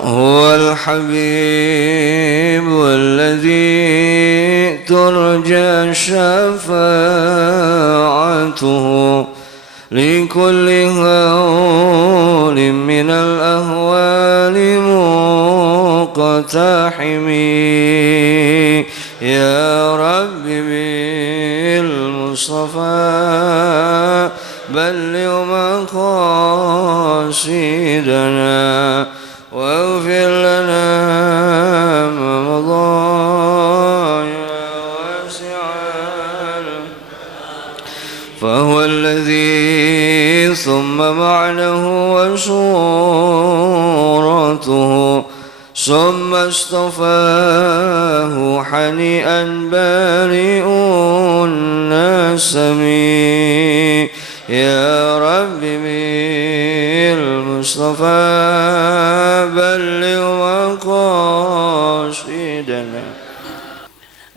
هو الحبيب الذي ترجى شفاعته لكل هول من الأهوال مقتحم. يا رب بالمصطفى بلغ مقاصدنا واغفر لنا ما مضى يا واسع. فهو الذي ثم معنه وصورته ثم اصطفاه حنيئا بارئ النسم. يا رب بالمصطفى بلغ مقاصدنا.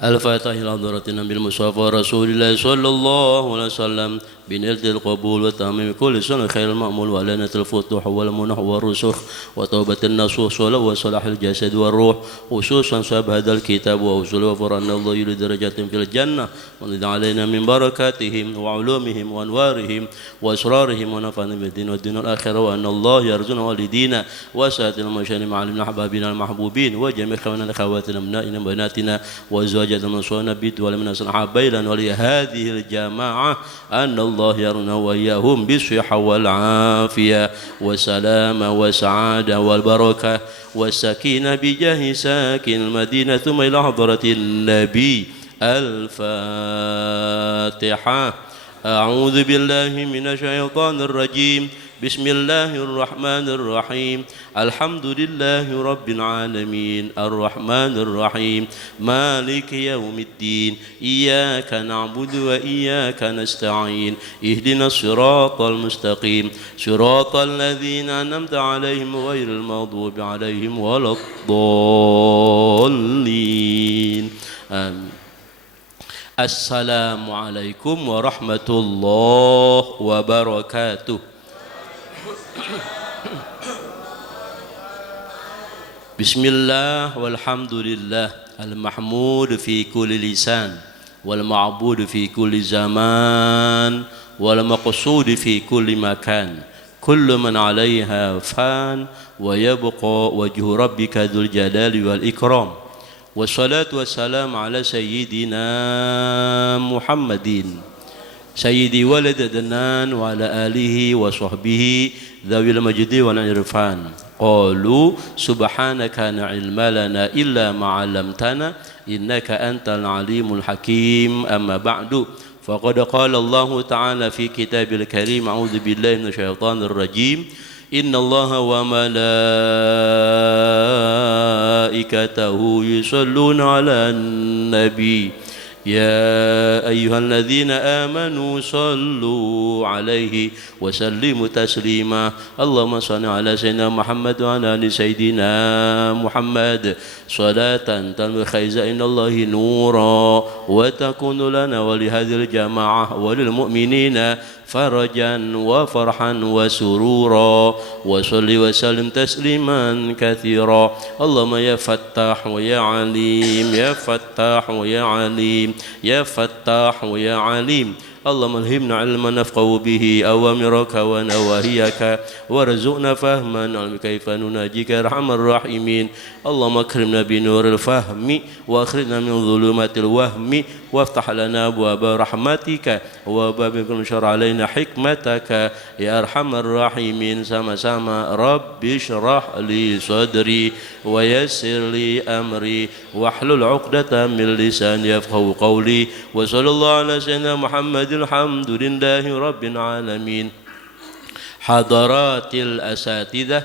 الفاتحة إلى حضرة النبي المصطفى رسول الله صلى الله عليه وسلم بنيل القبول وتمام كل سنة خير المأمول وعلانة الفتوح والمنح والرسوخ وتوبة النصوص وصلاح الجسد والروح خصوصا صاحب هذا الكتاب وأوصل وفرن الله يلي درجات في الجنة ونزل علينا من بركاتهم وعلومهم وأنوارهم وأسرارهم ونفعنا بالدين والدين الآخرة وأن الله يرزقنا والدينا وسائر المشان معلمنا أحبابنا المحبوبين وجميع خواننا خواتنا أبنائنا بناتنا وأزواجنا المصونة بيت ولمن أصلح بيلا ولهذه الجماعة أن الله يرنا وإياهم بالصحة والعافية والسلامة والسعادة والبركة والسكينة بجاه ساكن المدينة ثم إلى حضرة النبي. الفاتحة. أعوذ بالله من الشيطان الرجيم. بسم الله الرحمن الرحيم. الحمد لله رب العالمين الرحمن الرحيم مالك يوم الدين إياك نعبد وإياك نستعين اهدنا الصراط المستقيم صراط الذين أنعمت عليهم غير المغضوب عليهم ولا الضالين آمين. السلام عليكم ورحمة الله وبركاته. بسم الله والحمد لله المحمود في كل لسان والمعبود في كل زمان والمقصود في كل مكان كل من عليها فان ويبقى وجه ربك ذو الجلال والإكرام والصلاة والسلام على سيدنا محمد سيدي ولد دنان وعلى آله وصحبه ذوي المجد والعرفان. قالوا سبحانك لا علم لنا إلا ما علمتنا إنك أنت العليم الحكيم. أما بعد فقد قال الله تعالى في كتاب الكريم أعوذ بالله من الشيطان الرجيم إن الله وملائكته يصلون على النبي يا أيها الذين آمنوا صلوا عليه وسلموا تسليما. اللهم صل على سيدنا محمد وعلى آل سيدنا محمد صلاة تنمي خزائن الله نورا وتكون لنا ولهذه الجماعة وللمؤمنين فرجا وفرحا وسرورا وصل وسلم تسليما كثيرا. اللهم يا فتاح ويا عليم يا فتاح ويا عليم يا فتاح ويا عليم. اللهم الهمنا علما نفقه به أوامرك ونواهيك وارزقنا فهما كيف نناجيك يا أرحم الراحمين. اللهم اكرمنا بنور الفهم واخرجنا من ظلمات الوهم وافتح لنا أبواب رحمتك وباب كل شر علينا حكمتك يا أرحم الراحمين. sama-sama Rabbi shrah li sadri wa yassir li amri wahlul 'uqdatam min lisani yafqahu qawli wa sallallahu ala sayyidina Muhammadil hamdulillahi rabbil alamin. Hadaratil asatidzah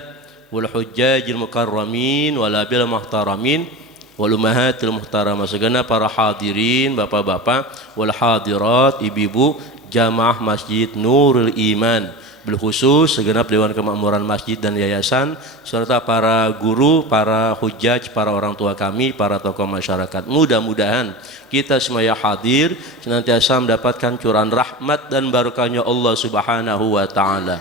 wal hujjajil mukarramin wal abil muhtaramin wal ummahatil muhtaramah segenap para hadirin bapak-bapak wal hadirat ibu-ibu jamaah Masjid Nurul Iman bilkhusus segenap Dewan Kemakmuran Masjid dan Yayasan serta para guru, para hujjaj, para orang tua kami, para tokoh masyarakat. Mudah-mudahan kita semua yang hadir senantiasa mendapatkan curahan rahmat dan barakahnya Allah Subhanahu wa taala.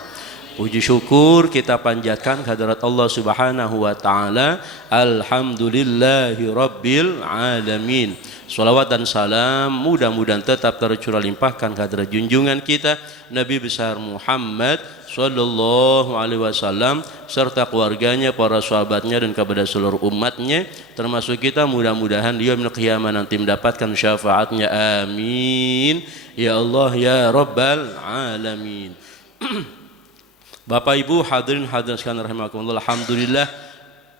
Puji syukur kita panjatkan kehadirat Allah Subhanahu wa taala. Alhamdulillahi rabbil alamin. Salawat dan salam mudah-mudahan tetap tercurah limpahkan kehadirat junjungan kita Nabi besar Muhammad sallallahu alaihi wasallam serta keluarganya, para sahabatnya dan kepada seluruh umatnya, termasuk kita. Mudah-mudahan di yaumil qiyamah nanti mendapatkan syafaatnya. Amin ya Allah ya rabbal alamin. Bapak Ibu hadirin hadirat sekalian rahimakumullah, alhamdulillah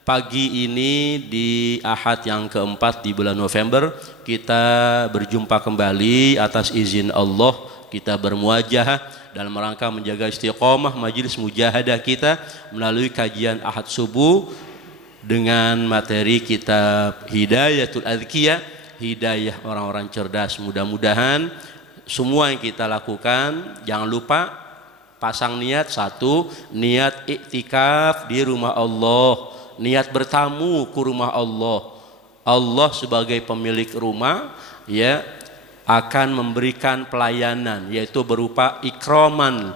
pagi ini di Ahad yang keempat di bulan November kita berjumpa kembali atas izin Allah. Kita bermuajahah dalam rangka menjaga istiqomah majelis mujahadah kita melalui kajian Ahad subuh dengan materi kitab Hidayatul Adzkiyah, hidayah orang-orang cerdas. Mudah-mudahan semua yang kita lakukan, jangan lupa pasang niat. Satu, niat iktikaf di rumah Allah, niat bertamu ke rumah Allah. Allah sebagai pemilik rumah ya akan memberikan pelayanan, yaitu berupa ikraman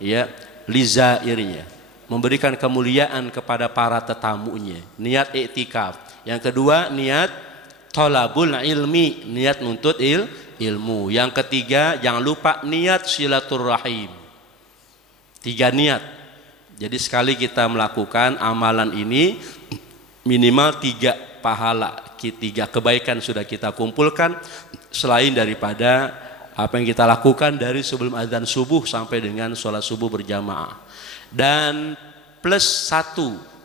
ya lizairnya, memberikan kemuliaan kepada para tetamunya. Niat iktikaf. Yang kedua, niat thalabul ilmi, niat menuntut ilmu. Yang ketiga, jangan lupa niat silaturrahim. 3 niat. Jadi sekali kita melakukan amalan ini minimal 3 pahala, 3 kebaikan sudah kita kumpulkan selain daripada apa yang kita lakukan dari sebelum azan subuh sampai dengan sholat subuh berjamaah. Dan plus 1,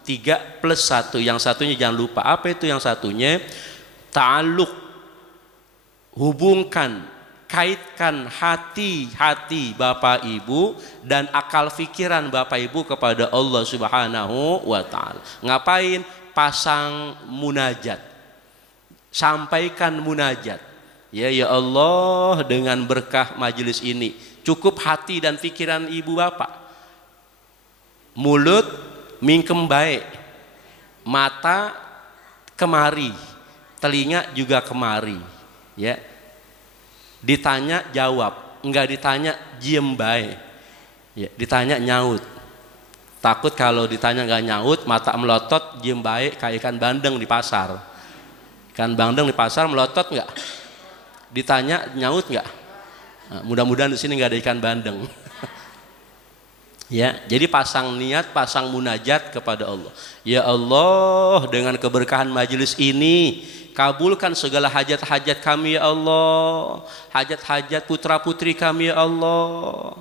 3 plus 1, yang satunya jangan lupa. Apa itu yang satunya? Ta'alluq, hubungkan, kaitkan hati-hati Bapak Ibu dan akal pikiran Bapak Ibu kepada Allah Subhanahu wa taala. Ngapain? Pasang munajat. Sampaikan munajat. Ya Allah, dengan berkah majelis ini cukup hati dan pikiran Ibu Bapak. Mulut mingkem baik, mata kemari, telinga juga kemari. Ya. Ditanya jawab, enggak ditanya diem baik ya, ditanya nyaut. Takut kalau ditanya enggak nyaut, mata melotot, diem baik kayak ikan bandeng di pasar. Ikan bandeng di pasar melotot enggak? Ditanya nyaut enggak? Nah, mudah-mudahan di sini enggak ada ikan bandeng. Ya, jadi pasang niat, pasang munajat kepada Allah. Ya Allah, dengan keberkahan majelis ini kabulkan segala hajat-hajat kami ya Allah, hajat-hajat putra-putri kami ya Allah.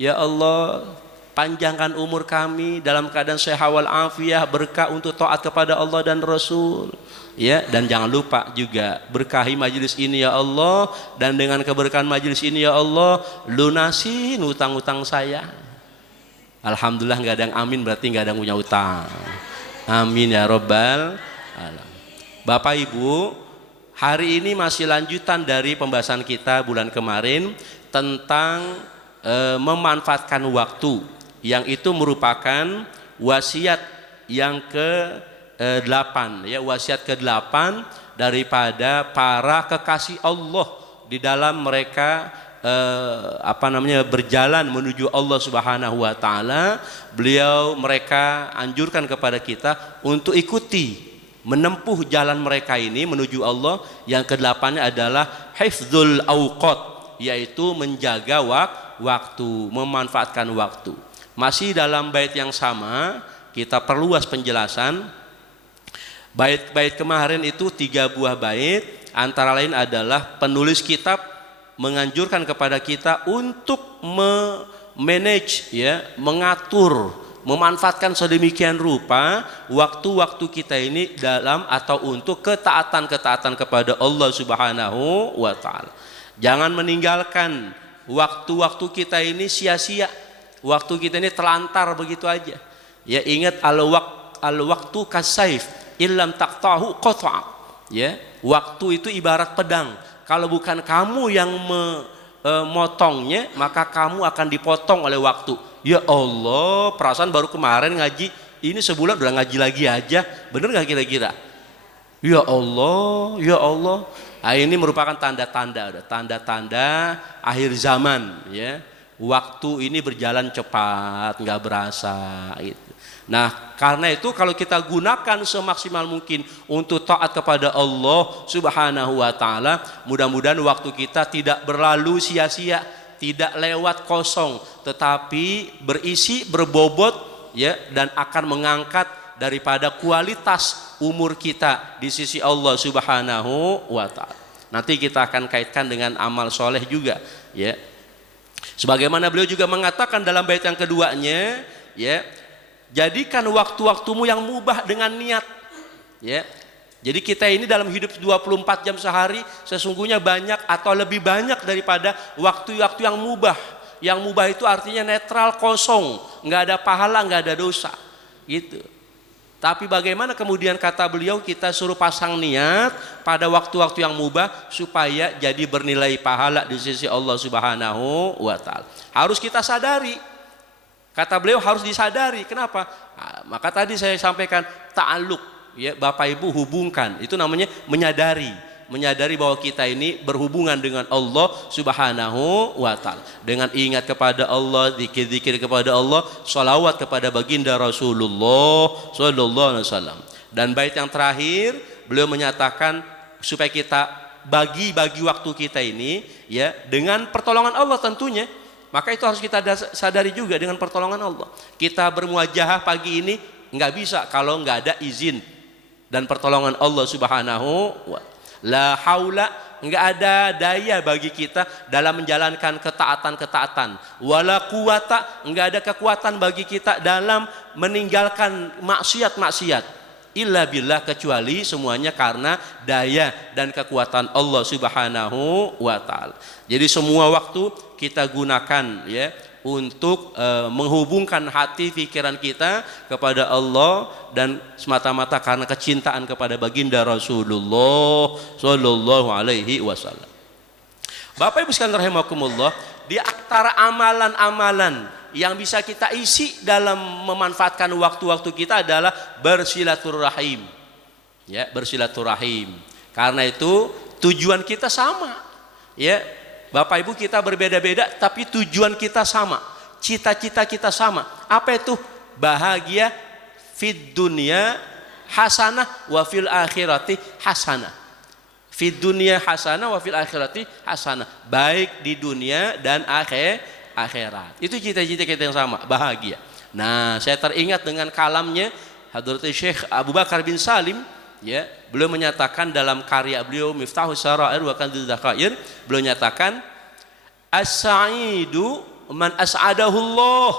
Ya Allah, panjangkan umur kami dalam keadaan sehat wal afiah, berkah untuk taat kepada Allah dan Rasul. Ya, dan jangan lupa juga berkahi majelis ini ya Allah, dan dengan keberkahan majelis ini ya Allah, lunasin utang-utang saya. Alhamdulillah nggak ada yang amin, berarti nggak ada yang punya utang. Amin ya rabbal alamin. Bapak Ibu, hari ini masih lanjutan dari pembahasan kita bulan kemarin tentang memanfaatkan waktu, yang itu merupakan wasiat yang ke-8 ya, wasiat ke-8 daripada para kekasih Allah di dalam mereka berjalan menuju Allah Subhanahu wa taala. Mereka anjurkan kepada kita untuk ikuti menempuh jalan mereka ini menuju Allah. Yang ke-8-nya adalah hifdzul awqat, yaitu menjaga waktu, memanfaatkan waktu. Masih dalam bait yang sama, kita perluas penjelasan. Bait kemarin itu 3 buah bait, antara lain adalah penulis kitab menganjurkan kepada kita untuk manage ya, mengatur, memanfaatkan sedemikian rupa waktu-waktu kita ini dalam atau untuk ketaatan-ketaatan kepada Allah Subhanahu wa taala. Jangan meninggalkan waktu-waktu kita ini sia-sia. Waktu kita ini terlantar begitu aja. Ya, ingat al-waqtu kasayf illam taqtahu qata'a. Ya, waktu itu ibarat pedang. Kalau bukan kamu yang memotongnya, maka kamu akan dipotong oleh waktu. Ya Allah, perasaan baru kemarin ngaji, ini sebulan udah ngaji lagi aja. Bener gak kira-kira? Ya Allah, ya Allah. Nah, ini merupakan tanda-tanda akhir zaman ya. waktu ini berjalan cepat, nggak berasa gitu. Nah, karena itu kalau kita gunakan semaksimal mungkin untuk taat kepada Allah Subhanahu wa taala, mudah-mudahan waktu kita tidak berlalu sia-sia, tidak lewat kosong, tetapi berisi, berbobot ya, dan akan mengangkat daripada kualitas umur kita di sisi Allah Subhanahu wa taala. Nanti kita akan kaitkan dengan amal soleh juga ya. Sebagaimana beliau juga mengatakan dalam bait yang keduanya ya, jadikan waktu-waktumu yang mubah dengan niat ya. Jadi kita ini dalam hidup 24 jam sehari sesungguhnya banyak atau lebih banyak daripada waktu-waktu yang mubah. Yang mubah itu artinya netral, kosong, nggak ada pahala, nggak ada dosa gitu. Tapi bagaimana kemudian kata beliau kita suruh pasang niat pada waktu-waktu yang mubah supaya jadi bernilai pahala di sisi Allah Subhanahu wa taala. Harus kita sadari. Kata beliau harus disadari. Kenapa? Nah, maka tadi saya sampaikan ta'alluq ya, Bapak Ibu hubungkan. Itu namanya menyadari. Menyadari bahwa kita ini berhubungan dengan Allah Subhanahu wa taala. Dengan ingat kepada Allah, zikir-zikir kepada Allah, sholawat kepada baginda Rasulullah sallallahu alaihi wasallam. Dan bait yang terakhir beliau menyatakan supaya kita bagi waktu kita ini ya dengan pertolongan Allah tentunya. Maka itu harus kita sadari juga dengan pertolongan Allah. Kita bermuajahah pagi ini nggak bisa kalau nggak ada izin dan pertolongan Allah Subhanahu wa taala. La haula, enggak ada daya bagi kita dalam menjalankan ketaatan-ketaatan. Wala quwata, enggak ada kekuatan bagi kita dalam meninggalkan maksiat-maksiat. Illa billah, kecuali semuanya karena daya dan kekuatan Allah Subhanahu wa taala. Jadi semua waktu kita gunakan ya untuk menghubungkan hati pikiran kita kepada Allah dan semata-mata karena kecintaan kepada baginda Rasulullah sallallahu alaihi wasallam. Bapak Ibu sekalian rahimakumullah, di antara amalan-amalan yang bisa kita isi dalam memanfaatkan waktu-waktu kita adalah bersilaturahim. Ya, bersilaturahim. Karena itu tujuan kita sama. Ya, Bapak Ibu kita berbeda-beda tapi tujuan kita sama, cita-cita kita sama. Apa itu? Bahagia fid dunya hasanah wa fil akhirati hasanah. Fid dunya hasanah wa fil akhirati hasanah. Baik di dunia dan akhirat. Itu cita-cita kita yang sama, bahagia. Nah, saya teringat dengan kalamnya Hadrat Syekh Abu Bakar bin Salim ya, beliau menyatakan dalam karya beliau Miftahus Sarair wa Kanzuz Dzakhair, beliau nyatakan as-sa'idu man as'adahu Allah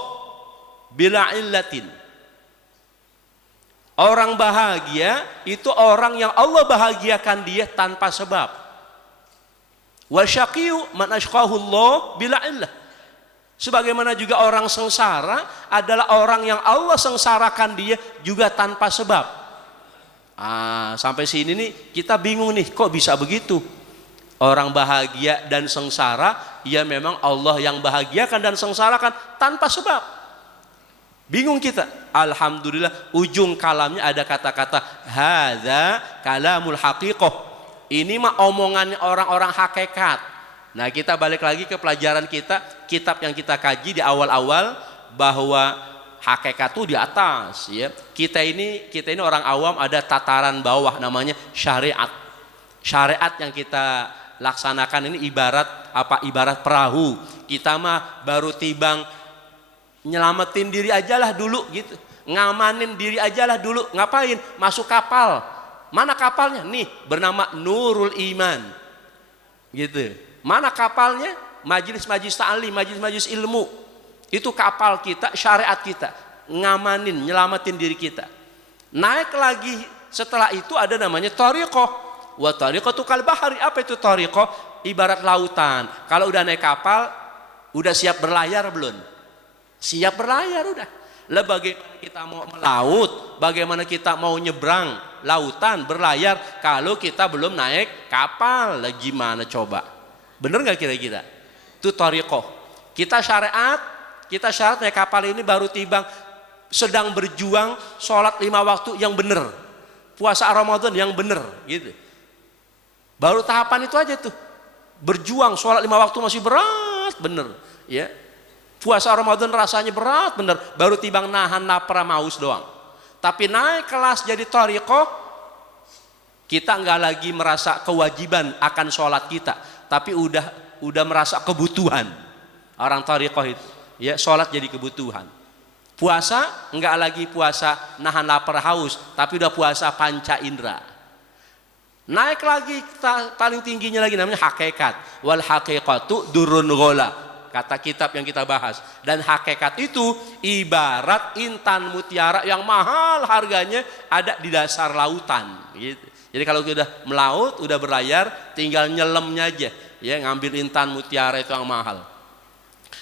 bila illatin. Orang bahagia itu orang yang Allah bahagiakan dia tanpa sebab. Wa syaqiyu man ashqahu Allah bila illah. Sebagaimana juga orang sengsara adalah orang yang Allah sengsarakan dia juga tanpa sebab. Sampai sini nih kita bingung nih, kok bisa begitu? Orang bahagia dan sengsara, ya memang Allah yang bahagiakan dan sengsarakan tanpa sebab. Bingung kita. Alhamdulillah ujung kalamnya ada kata-kata hadza kalamul haqiqah. Ini mah omongannya orang-orang hakikat. Nah, kita balik lagi ke pelajaran kita, kitab yang kita kaji di awal-awal bahwa hakikat itu di atas ya. Kita ini orang awam ada tataran bawah namanya syariat. Syariat yang kita laksanakan ini ibarat apa? Ibarat perahu. Kita mah baru tibang nyelamatin diri ajalah dulu gitu. Ngamanin diri ajalah dulu. Ngapain? Masuk kapal. Mana kapalnya? Nih, bernama Nurul Iman. Gitu. Mana kapalnya? Majelis-majelis ta'lim, majelis-majelis ilmu. Itu kapal kita, syariat kita. Ngamanin, nyelamatin diri kita. Naik lagi setelah itu ada namanya thariqah. Wa thariqatu kal bahari. Apa itu thariqah? Ibarat lautan. Kalau udah naik kapal, udah siap berlayar belum? Siap berlayar udah. Lah bagaimana kita mau melaut? Bagaimana kita mau nyebrang lautan, berlayar kalau kita belum naik kapal? Lah gimana coba? Bener nggak kira-kira? Itu thariqah. Kita syariat naik kapal ini baru tibang, sedang berjuang sholat 5 waktu yang bener, puasa Ramadan yang bener, gitu. Baru tahapan itu aja tuh, berjuang sholat 5 waktu masih berat, bener, ya. Puasa Ramadan rasanya berat bener, baru tibang nahan lapar maus doang. Tapi naik kelas jadi thariqah, kita nggak lagi merasa kewajiban akan sholat kita, tapi udah merasa kebutuhan. Orang thariqah itu, ya sholat jadi kebutuhan. Puasa nggak lagi puasa nahan lapar haus, tapi udah puasa panca indera. Naik lagi paling tingginya lagi namanya hakikat. Wal haqiqatu durun ghola. Kata kitab yang kita bahas. Dan hakikat itu ibarat intan mutiara yang mahal harganya ada di dasar lautan. Gitu. Jadi kalau sudah melaut, udah berlayar, tinggal nyelemnya aja. Ya, ngambil intan mutiara itu yang mahal.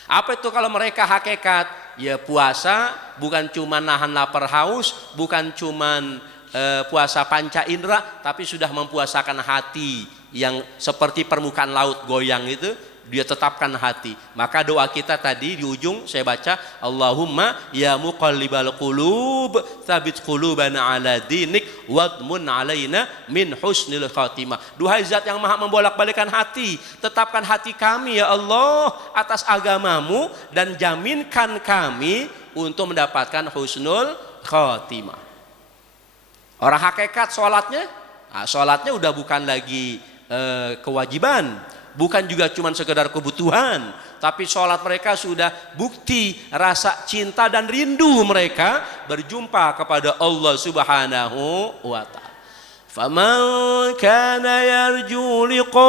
Apa itu kalau mereka hakikat? Ya puasa bukan cuma nahan lapar haus, bukan cuma puasa panca indera, tapi sudah mempuasakan hati yang seperti permukaan laut goyang itu. Dia tetapkan hati. Maka doa kita tadi di ujung saya baca, Allahumma ya muqallibal qulub tsabit qulubana ala dinik wadmun alaina min husnil khatimah. Duhai zat yang maha membolak-balikan hati, tetapkan hati kami ya Allah atas agamamu dan jaminkan kami untuk mendapatkan husnul khatimah. Orang hakikat sholatnya, sholatnya udah bukan lagi kewajiban, bukan juga cuma sekedar kebutuhan, tapi sholat mereka sudah bukti rasa cinta dan rindu mereka berjumpa kepada Allah Subhanahu wa ta'ala. Faman kana yarju liqa'a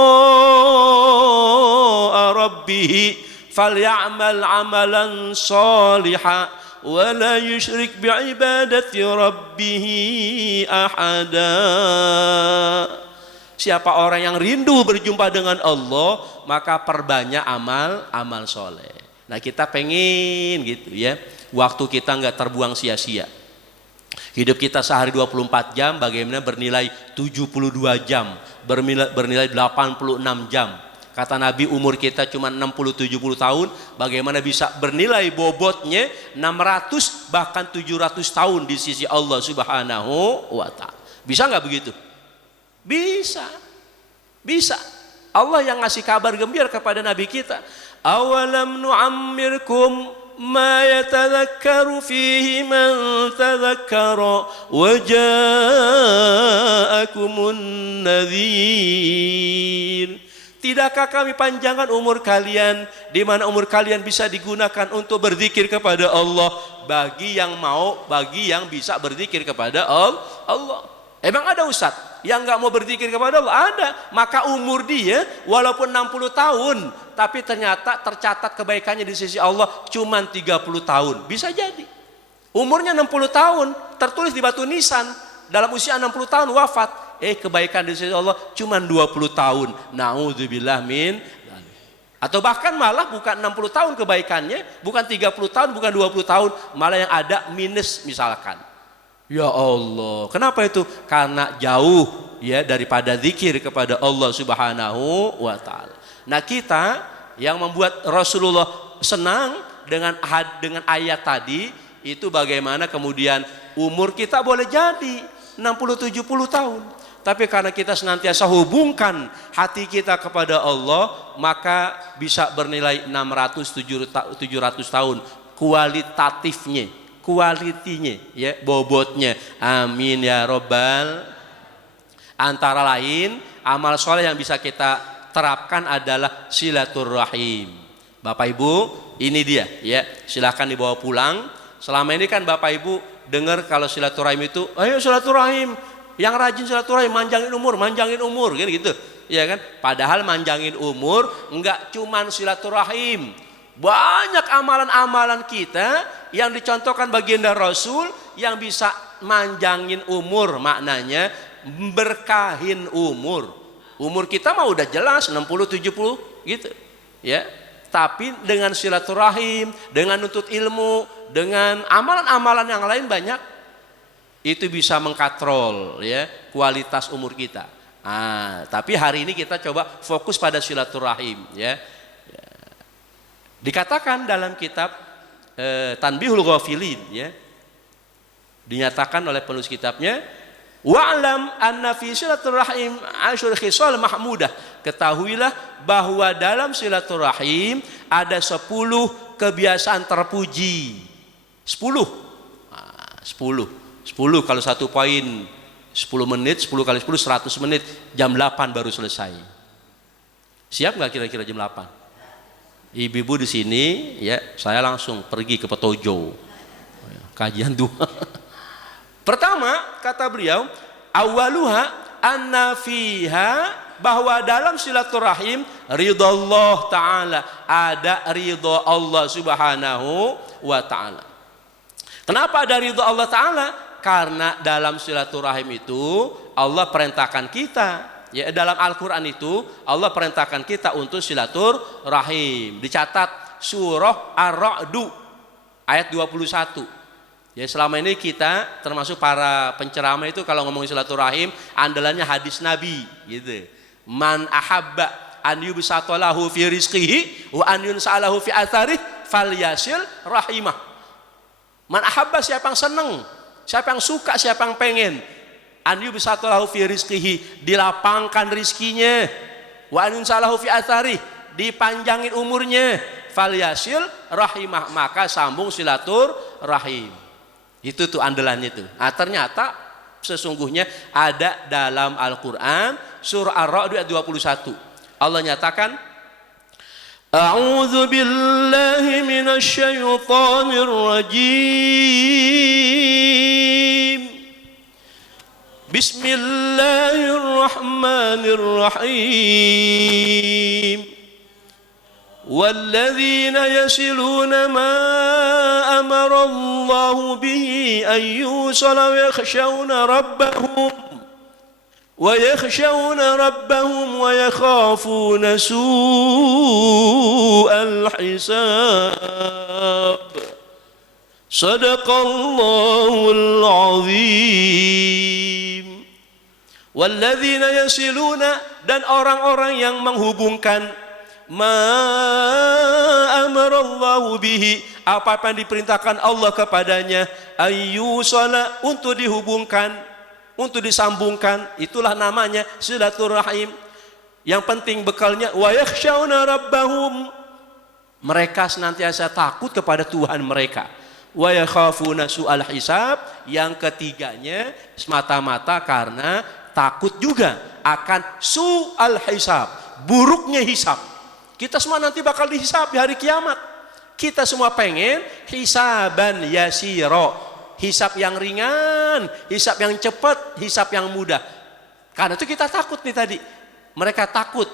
rabbih falyamal amalan shalihan wa la yusyrik bi'ibadati rabbih ahada. Siapa orang yang rindu berjumpa dengan Allah, maka perbanyak amal soleh. Nah kita pengen gitu ya, waktu kita nggak terbuang sia-sia. Hidup kita sehari 24 jam, bagaimana bernilai 72 jam, bernilai 86 jam. Kata Nabi umur kita cuma 60-70 tahun, bagaimana bisa bernilai bobotnya 600 bahkan 700 tahun di sisi Allah Subhanahu wa ta'ala. Bisa nggak begitu? Bisa. Allah yang ngasih kabar gembira kepada Nabi kita. Awalam nu'ammirkum ma yatadhakkaru fihi man tadhakkara wa ja'akumun nadhir. Tidakkah kami panjangkan umur kalian, di mana umur kalian bisa digunakan untuk berzikir kepada Allah, bagi yang mau, bagi yang bisa berzikir kepada Allah. Emang ada ustadz yang nggak mau berzikir kepada Allah? Ada. Maka umur dia walaupun 60 tahun, tapi ternyata tercatat kebaikannya di sisi Allah cuma 30 tahun. Bisa jadi. Umurnya 60 tahun, tertulis di batu nisan, dalam usia 60 tahun wafat. Kebaikan di sisi Allah cuma 20 tahun. Na'udzubillah min. Atau bahkan malah bukan 60 tahun kebaikannya, bukan 30 tahun, bukan 20 tahun, malah yang ada minus misalkan. Ya Allah, kenapa itu? Karena jauh ya daripada zikir kepada Allah Subhanahu wa ta'ala. Nah kita yang membuat Rasulullah senang dengan ayat tadi itu bagaimana kemudian umur kita boleh jadi 60-70 tahun, tapi karena kita senantiasa hubungkan hati kita kepada Allah, maka bisa bernilai 600-700 tahun kualitatifnya, kualitinya ya, bobotnya. Amin ya robbal. Antara lain amal soleh yang bisa kita terapkan adalah silaturahim. Bapak Ibu, ini dia ya, silahkan dibawa pulang. Selama ini kan Bapak Ibu dengar kalau silaturahim itu, ayo silaturahim, yang rajin silaturahim, manjangin umur gitu ya kan. Padahal manjangin umur enggak cuman silaturahim, banyak amalan-amalan kita yang dicontohkan baginda Rasul yang bisa manjangin umur, maknanya berkahin umur. Umur kita mah udah jelas 60-70 gitu ya. Tapi dengan silaturahim, dengan nuntut ilmu, dengan amalan-amalan yang lain banyak, itu bisa mengkatrol ya kualitas umur kita. Tapi hari ini kita coba fokus pada silaturahim ya. Dikatakan dalam kitab Tanbihul Ghafilin ya, dinyatakan oleh penulis kitabnya, wa'lam anna fi silaturahim asyur khisal mahmudah ketahuilah bahwa dalam silaturahim ada 10 kebiasaan terpuji. 10. Nah, 10 kalau 1 poin 10 menit, 10 kali 10 100 menit, jam 8 baru selesai. Siap nggak kira-kira jam 8? Ibu-ibu di sini ya, saya langsung pergi ke Petojo. Kajian 2. Pertama, kata beliau, awaluha anna fiha, bahwa dalam silaturahim ridallah ta'ala, ada ridha Allah subhanahu wa ta'ala. Kenapa ada ridha Allah ta'ala? Karena dalam silaturahim itu Allah perintahkan kita, ya, dalam Al-Quran itu Allah perintahkan kita untuk silaturahim. Dicatat surah Ar-Ra'du ayat 21. Ya, selama ini kita termasuk para penceramah itu kalau ngomongin silaturahim andalannya hadis Nabi gitu. Man ahabba an yubsatalahu fi rizqihi wa an yunsa'alahu fi atharih falyasil rahimah. Man ahabba, siapa yang seneng, siapa yang suka, siapa yang pengen, an yubsatalahu fi rizqihi, dilapangkan rizkinya, wa an yunsa'alahu fi atharih, dipanjangin umurnya, falyasil rahimah, maka sambung silaturahim. Itu tuh andalannya itu. Nah, ternyata sesungguhnya ada dalam Al-Quran surah Ar-Ra'd ayat 21. Allah nyatakan, A'udzu billahi minasy syaithanir rajim. Bismillahirrahmanirrahim. والذين يصلون ما أمر الله به أن يوصل ويخشون ربهم ويخافون سوء الحساب صدق الله العظيم. والذين يصلون, dan orang-orang yang menghubungkan ma amarallahu bihi, apa-apa yang diperintahkan Allah kepadanya, ayyusala, untuk dihubungkan, untuk disambungkan, itulah namanya silaturahim. Yang penting bekalnya wa yakhshawna rabbahum, mereka senantiasa takut kepada Tuhan mereka, wa yakhafuna su'al hisab, yang ketiganya semata-mata karena takut juga akan su'al hisab, buruknya hisab. Kita semua nanti bakal dihisab di hari kiamat. Kita semua pengen hisaban yasiro, hisab yang ringan, hisab yang cepat, hisab yang mudah. Karena itu kita takut nih tadi. Mereka takut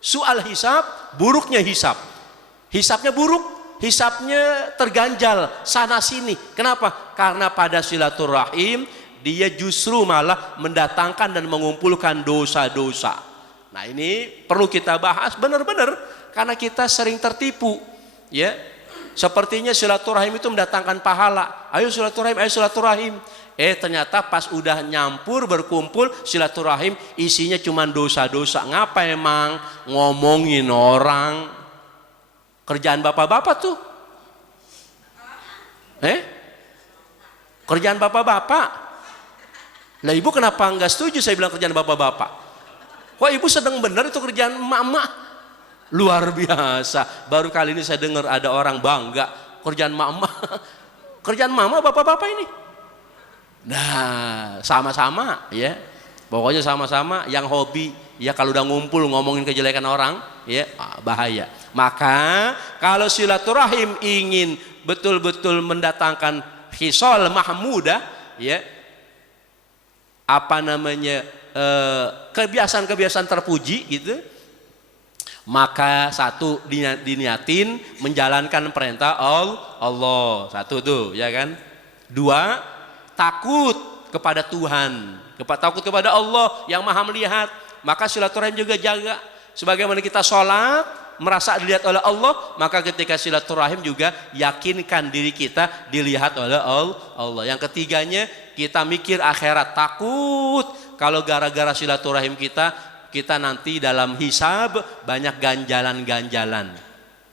soal hisab, buruknya hisab. Hisabnya buruk, hisabnya terganjal sana sini. Kenapa? Karena pada silaturahim dia justru malah mendatangkan dan mengumpulkan dosa-dosa. Nah, ini perlu kita bahas benar-benar karena kita sering tertipu, ya. Sepertinya silaturahim itu mendatangkan pahala. Ayo silaturahim, ayo silaturahim. Ternyata pas udah nyampur berkumpul silaturahim isinya cuma dosa-dosa. Ngapa emang ngomongin orang? Kerjaan bapak-bapak tuh. Kerjaan bapak-bapak. Lah ibu kenapa enggak setuju saya bilang kerjaan bapak-bapak? Wah, ibu sedang benar itu kerjaan emak-emak. Luar biasa. Baru kali ini saya dengar ada orang bangga kerjaan emak-emak. Kerjaan mama bapak-bapak ini. Nah, sama-sama ya. Pokoknya sama-sama yang hobi ya, kalau udah ngumpul ngomongin kejelekan orang ya bahaya. Maka kalau silaturahim ingin betul-betul mendatangkan khisal mahmudah ya, apa namanya, kebiasaan-kebiasaan terpuji gitu, maka satu diniatin menjalankan perintah Allah, satu tuh ya kan. Dua, takut kepada Tuhan, takut kepada Allah yang maha melihat. Maka silaturahim juga jaga. Sebagaimana kita sholat merasa dilihat oleh Allah, maka ketika silaturahim juga yakinkan diri kita dilihat oleh Allah. Yang ketiganya, kita mikir akhirat, takut kalau gara-gara silaturahim kita nanti dalam hisab banyak ganjalan-ganjalan.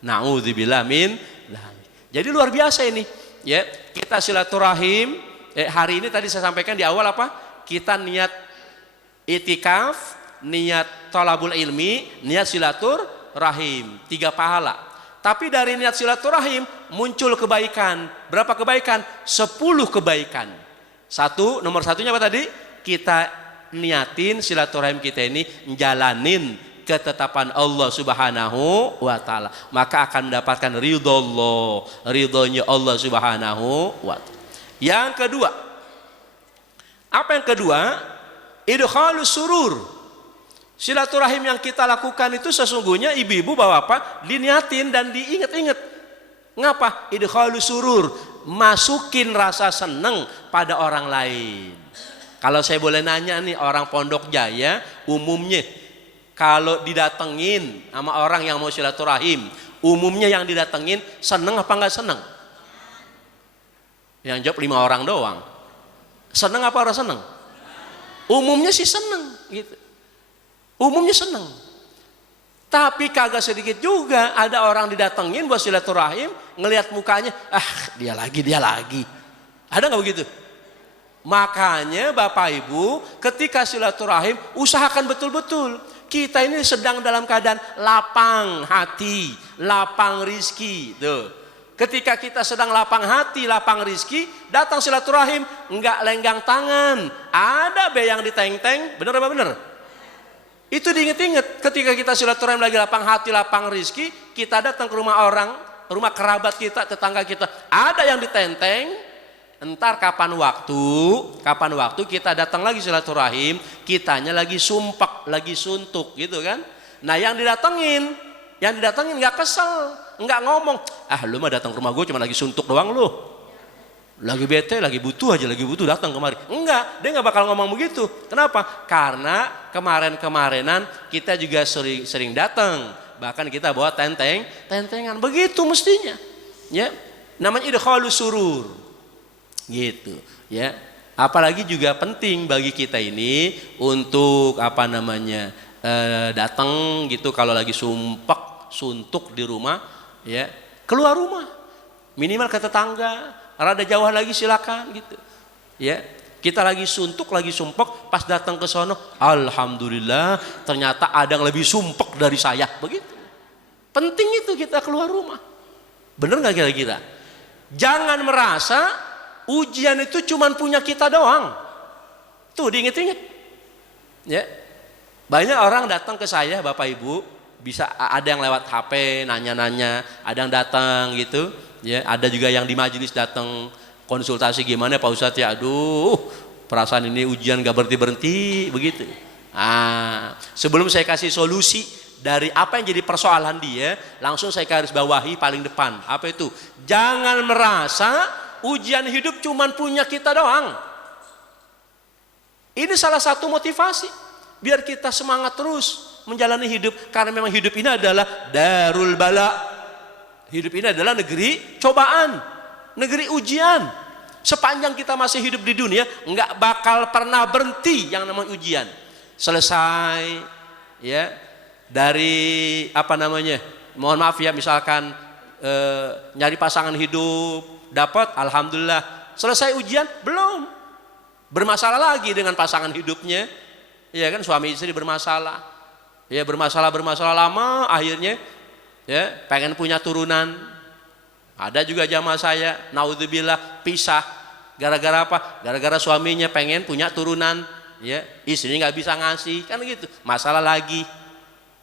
Na'udzubillah min. Jadi luar biasa ini ya, kita silaturahim. Hari ini tadi saya sampaikan di awal apa? Kita niat itikaf niat thalabul ilmi, niat silaturahim, 3 pahala. Tapi dari niat silaturahim muncul kebaikan. Berapa kebaikan? 10 kebaikan. Nomor satunya apa tadi? Kita niatin silaturahim kita ini jalanin ketetapan Allah Subhanahu wa taala, maka akan mendapatkan ridhonya Allah Subhanahu wa taala. Yang kedua, apa yang kedua? Idkhalus surur. Silaturahim yang kita lakukan itu sesungguhnya ibu-ibu bapak-bapak diniatin dan diingat-ingat. Ngapa? Idkhalus surur, masukin rasa senang pada orang lain. Kalau saya boleh nanya nih, orang Pondok Jaya umumnya kalau didatengin sama orang yang mau silaturahim, umumnya yang didatengin seneng apa enggak seneng? Yang jawab 5 orang doang. Seneng apa orang seneng? Umumnya sih seneng gitu. Umumnya seneng. Tapi kagak sedikit juga ada orang didatengin buat silaturahim, ngelihat mukanya, dia lagi. Ada nggak begitu? Makanya Bapak Ibu, ketika silaturahim usahakan betul-betul. Kita ini sedang dalam keadaan lapang hati, lapang rizki. Tuh. Ketika kita sedang lapang hati, lapang rizki, datang silaturahim, enggak lenggang tangan. Ada be yang diteng-teng, bener apa bener? Itu diinget-inget. Ketika kita silaturahim lagi lapang hati, lapang rizki, kita datang ke rumah orang, rumah kerabat kita, tetangga kita, ada yang ditenteng. Entar kapan waktu kita datang lagi silaturahim, kitanya lagi sumpek, lagi suntuk gitu kan. Nah yang didatengin nggak kesel, nggak ngomong, lu mah datang ke rumah gue cuma lagi suntuk doang lu, lagi bete, lagi butuh datang kemari. Enggak, dia nggak bakal ngomong begitu. Kenapa? Karena kemarin-kemarinan kita juga sering datang, bahkan kita bawa tentengan, begitu mestinya. Ya, namanya idkhalus surur. Gitu ya, apalagi juga penting bagi kita ini untuk datang gitu kalau lagi suntuk di rumah ya, keluar rumah minimal ke tetangga, rada jauh lagi silakan gitu ya. Kita lagi suntuk, lagi sumpek, pas datang ke sono, alhamdulillah ternyata ada yang lebih sumpek dari saya, begitu. Penting itu kita keluar rumah, bener nggak kira-kira? Jangan merasa ujian itu cuma punya kita doang. Tuh diinget-inget. Ya. Banyak orang datang ke saya, Bapak Ibu, bisa ada yang lewat HP nanya-nanya, ada yang datang gitu, ya, ada juga yang di majelis datang konsultasi gimana Pak Ustadz ya. Aduh, perasaan ini ujian gak berhenti-berhenti begitu. Sebelum saya kasih solusi dari apa yang jadi persoalan dia, langsung saya garis bawahi paling depan. Apa itu? Jangan merasa ujian hidup cuman punya kita doang. Ini salah satu motivasi biar kita semangat terus menjalani hidup, karena memang hidup ini adalah darul bala. Hidup ini adalah negeri cobaan, negeri ujian. Sepanjang kita masih hidup di dunia, nggak bakal pernah berhenti yang namanya ujian. Selesai ya dari mohon maaf ya, misalkan nyari pasangan hidup, dapat, alhamdulillah. Selesai ujian, belum. Bermasalah lagi dengan pasangan hidupnya. Ya kan, suami istri bermasalah. Ya bermasalah lama, akhirnya ya pengen punya turunan. Ada juga jamaah saya, naudzubillah, pisah. Gara-gara apa? Gara-gara suaminya pengen punya turunan, ya, istrinya nggak bisa ngasih, kan gitu. Masalah lagi.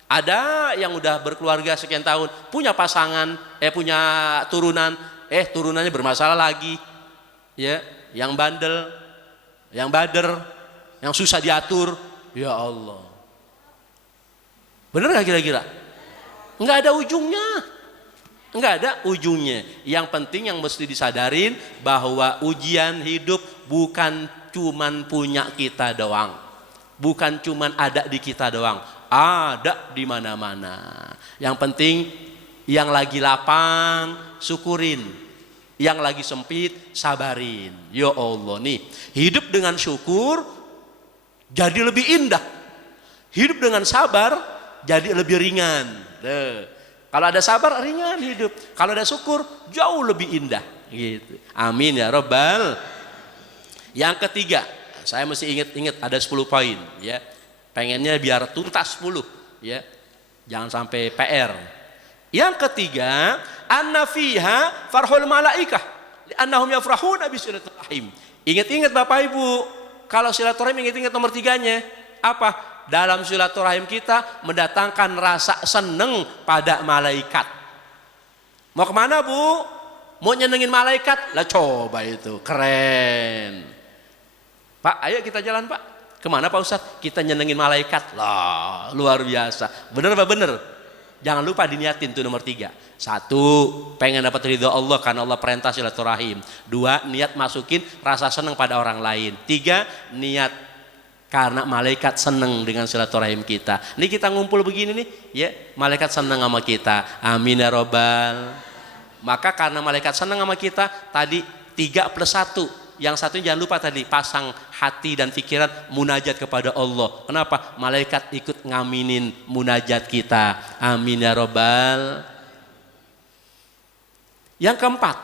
Ada yang udah berkeluarga sekian tahun, punya pasangan, punya turunan, turunannya bermasalah lagi, ya, yang bandel, yang bader, yang susah diatur, ya Allah. Bener gak kira-kira? Nggak ada ujungnya. Yang penting yang mesti disadarin bahwa ujian hidup bukan cuman punya kita doang, bukan cuman ada di kita doang, ada di mana-mana. Yang penting yang lagi lapang syukurin, yang lagi sempit sabarin. Ya Allah nih, hidup dengan syukur jadi lebih indah, hidup dengan sabar jadi lebih ringan. Kalau ada sabar ringan hidup, kalau ada syukur jauh lebih indah gitu. Amin ya Rabbal. Yang ketiga, saya mesti ingat ada 10 poin ya. Pengennya biar tuntas 10, ya. Jangan sampai PR. Yang ketiga, anna fiha farhul malaikah li'annahum yafrahuna bi silaturahim. Ingat-ingat Bapak Ibu, kalau silaturahim ingat-ingat nomor 3-nya apa? Dalam silaturahim kita mendatangkan rasa seneng pada malaikat. Mau kemana Bu? Mau nyenengin malaikat? Lah coba itu, keren. Pak, ayo kita jalan Pak. Kemana Pak Ustadz? Kita nyenengin malaikat. Lah, luar biasa. Bener Pak, bener. Jangan lupa diniatin tuh nomor 3. 1, pengen dapat ridho Allah karena Allah perintah silaturahim. 2, niat masukin rasa seneng pada orang lain. 3, niat karena malaikat seneng dengan silaturahim kita. Ini kita ngumpul begini nih, ya, malaikat seneng sama kita. Amin ya robbal. Maka karena malaikat seneng sama kita, tadi 3 plus 1. Yang satunya jangan lupa tadi, pasang hati dan pikiran munajat kepada Allah. Kenapa? Malaikat ikut ngaminin munajat kita. Amin ya robbal. Yang keempat,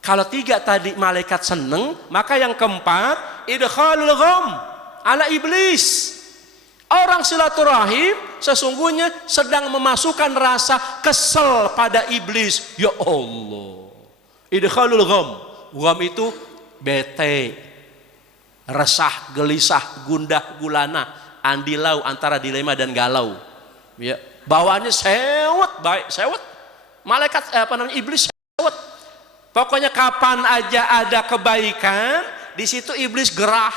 kalau 3 tadi malaikat seneng, maka yang keempat, idkhalul gham ala iblis. Orang silaturahim sesungguhnya sedang memasukkan rasa kesel pada iblis. Ya Allah. Idkhalul gham. Gham itu bete, resah, gelisah, gundah, gulana, andilau antara dilema dan galau. Ya, bawaannya sewet, baik, sewet. Malaikat iblis sewet. Pokoknya kapan aja ada kebaikan, di situ iblis gerah.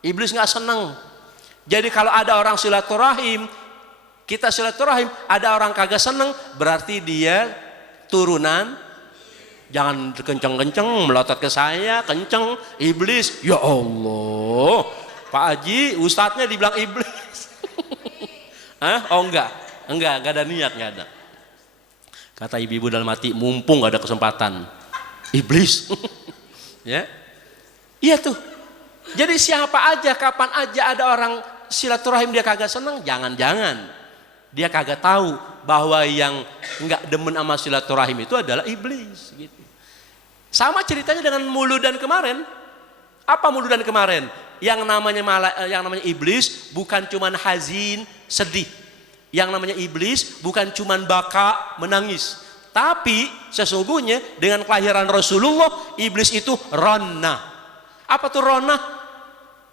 Iblis nggak seneng. Jadi kalau ada orang silaturahim, kita silaturahim, ada orang kagak seneng, berarti dia turunan. Jangan kenceng-kenceng melotot ke saya, kenceng iblis. Ya Allah, Pak Haji, ustadznya dibilang iblis. Hah? Oh enggak ada niat, enggak ada. Kata ibu-ibu dalam hati, mumpung gak ada kesempatan, iblis. Ya, iya tuh. Jadi siapa aja, kapan aja ada orang silaturahim dia kagak seneng, jangan-jangan dia kagak tahu bahwa yang enggak demen sama silaturahim itu adalah iblis, gitu. Sama ceritanya dengan Muludan kemarin. Apa Muludan kemarin? Yang namanya iblis bukan cuman hazin, sedih. Yang namanya iblis bukan cuman baka, menangis. Tapi sesungguhnya dengan kelahiran Rasulullah, iblis itu ronna. Apa tuh ronna?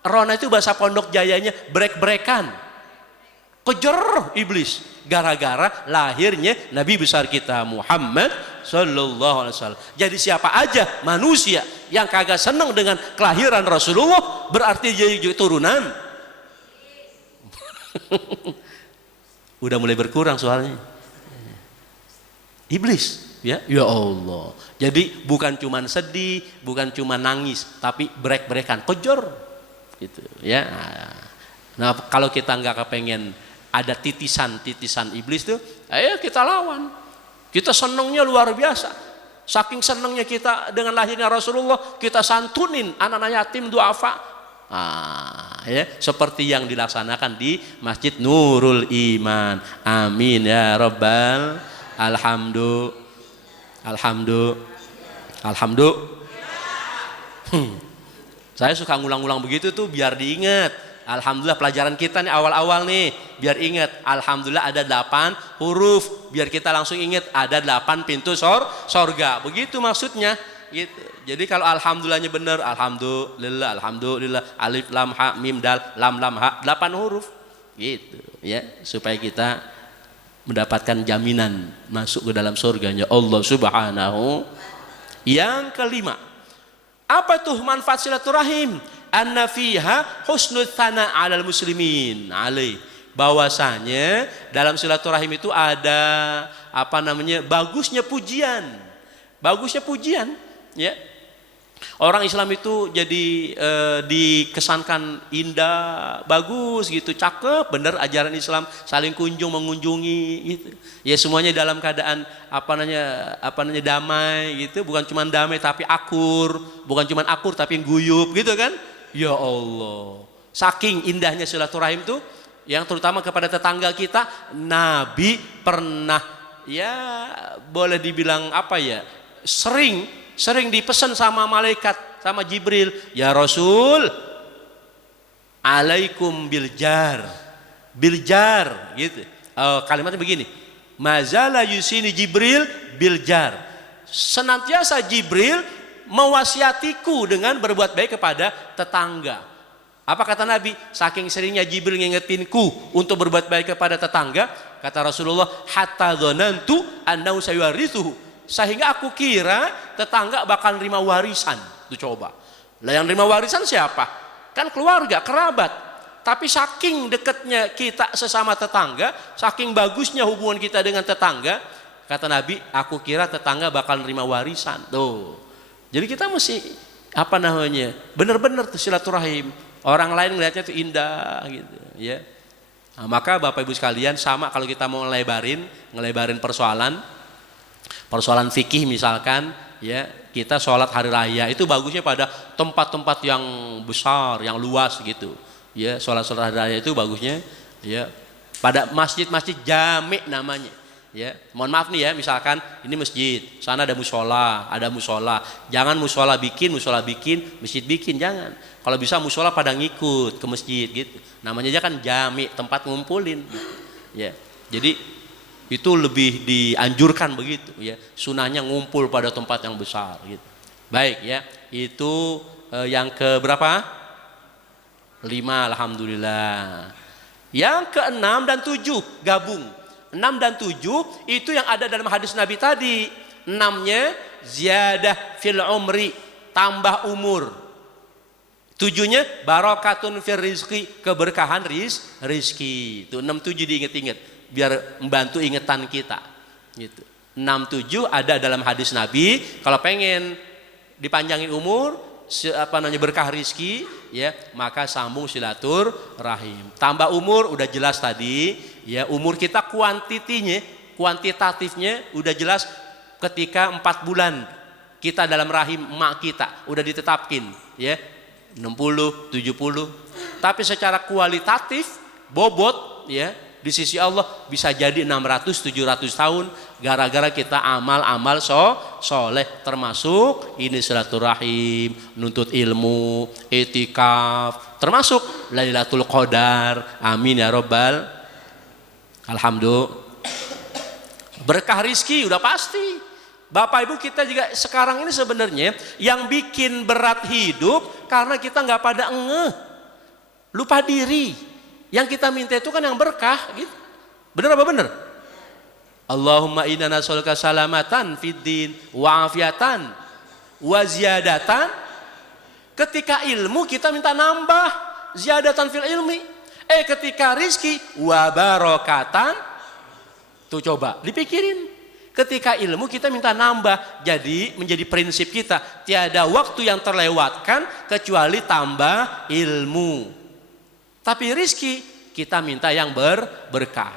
Ronna itu bahasa Pondok Jayanya brek-brekan. Kejer iblis gara-gara lahirnya Nabi besar kita Muhammad sallallahu alaihi wasallam. Jadi siapa aja manusia yang kagak seneng dengan kelahiran Rasulullah, berarti dia turunan. Udah mulai berkurang soalnya. Iblis, ya Allah. Jadi bukan cuma sedih, bukan cuma nangis, tapi brek-brekan, kejer gitu, ya. Nah, kalau kita nggak kepengen ada titisan iblis tuh, ayo kita lawan. Kita senengnya luar biasa. Saking senengnya kita dengan lahirnya Rasulullah, kita santunin anak-anak yatim duafa. Ya, seperti yang dilaksanakan di Masjid Nurul Iman. Amin ya robbal. Alhamdulillah. Saya suka ngulang-ngulang begitu tuh biar diingat. Alhamdulillah pelajaran kita nih awal-awal nih, biar ingat. Alhamdulillah ada 8 huruf, biar kita langsung ingat ada 8 pintu sorga. Begitu maksudnya, gitu. Jadi kalau alhamdulillahnya benar, alhamdulillah, alif lam ha mim dal lam ha, 8 huruf, gitu. Ya, supaya kita mendapatkan jaminan masuk ke dalam surganya Allah Subhanahu. Yang kelima, apa tuh manfaat silaturahim? Anna fiha husnul thana 'alal muslimin alaih. Bahwasanya dalam silaturahim itu ada bagusnya pujian. Bagusnya pujian, ya. Orang Islam itu jadi dikesankan indah, bagus gitu, cakep, bener ajaran Islam, saling kunjung mengunjungi gitu. Ya semuanya dalam keadaan damai gitu, bukan cuma damai tapi akur, bukan cuma akur tapi guyup gitu kan. Ya Allah, saking indahnya silaturahim itu, yang terutama kepada tetangga kita, Nabi pernah, ya boleh dibilang sering dipesan sama malaikat, sama Jibril, ya Rasul, alaikum biljar. Biljar gitu. Kalimatnya begini. Mazala yusini Jibril biljar. Senantiasa Jibril mewasiatiku dengan berbuat baik kepada tetangga. Apa kata Nabi? Saking seringnya Jibril ngingetinku untuk berbuat baik kepada tetangga, kata Rasulullah, hatta dzanantu annahu sayuwarithuhu, sehingga aku kira tetangga bakal nerima warisan. Tuh coba. Lah yang nerima warisan siapa? Kan keluarga, kerabat. Tapi saking dekatnya kita sesama tetangga, saking bagusnya hubungan kita dengan tetangga, kata Nabi, aku kira tetangga bakal nerima warisan. Tuh. Jadi kita mesti benar-benar tuh silaturahim. Orang lain melihatnya itu indah gitu, ya. Nah, maka Bapak Ibu sekalian, sama kalau kita mau ngelebarin persoalan fikih misalkan, ya, kita sholat hari raya itu bagusnya pada tempat-tempat yang besar, yang luas gitu. Ya, sholat hari raya itu bagusnya ya pada masjid-masjid jami namanya. Ya, mohon maaf nih ya, misalkan ini masjid, sana ada musola. Jangan musola bikin, masjid bikin, jangan. Kalau bisa musola pada ngikut ke masjid gitu. Namanya aja kan jami, tempat ngumpulin. Ya, jadi itu lebih dianjurkan begitu. Ya, sunahnya ngumpul pada tempat yang besar gitu. Baik ya, itu yang ke berapa? 5, alhamdulillah. Yang ke-6 dan 7 gabung. 6 dan 7 itu yang ada dalam hadis Nabi tadi. 6-nya ziyadah fil umri, tambah umur. 7-nya barokatun fil rizki, keberkahan rizki. Itu 6, 7 diinget-inget biar membantu ingetan kita. Gitu. 6, 7 ada dalam hadis Nabi. Kalau pengen dipanjangin umur, berkah rizki, ya, maka sambung silaturahim. Tambah umur udah jelas tadi, ya, umur kita kuantitatifnya udah jelas ketika 4 bulan kita dalam rahim emak kita udah ditetapkin, ya, 60, 70. Tapi secara kualitatif bobot, ya, di sisi Allah bisa jadi 600, 700 tahun gara-gara kita amal-amal soleh, termasuk ini silaturahim, nuntut ilmu, itikaf, termasuk Lailatul Qadar. Amin ya robbal. Alhamdulillah. Berkah rizki udah pasti. Bapak Ibu, kita juga sekarang ini sebenarnya yang bikin berat hidup karena kita nggak pada lupa diri. Yang kita minta itu kan yang berkah gitu. Benar apa benar? Allahumma inna nas'aluka salamatan fid din wa afiatan wa ziyadatan. Ketika ilmu kita minta nambah, ziyadatan fil ilmi. Ketika rizki wa barokatan. Tuh coba dipikirin. Ketika ilmu kita minta nambah. Jadi menjadi prinsip kita, tiada waktu yang terlewatkan kecuali tambah ilmu. Tapi rizki kita minta yang berkah.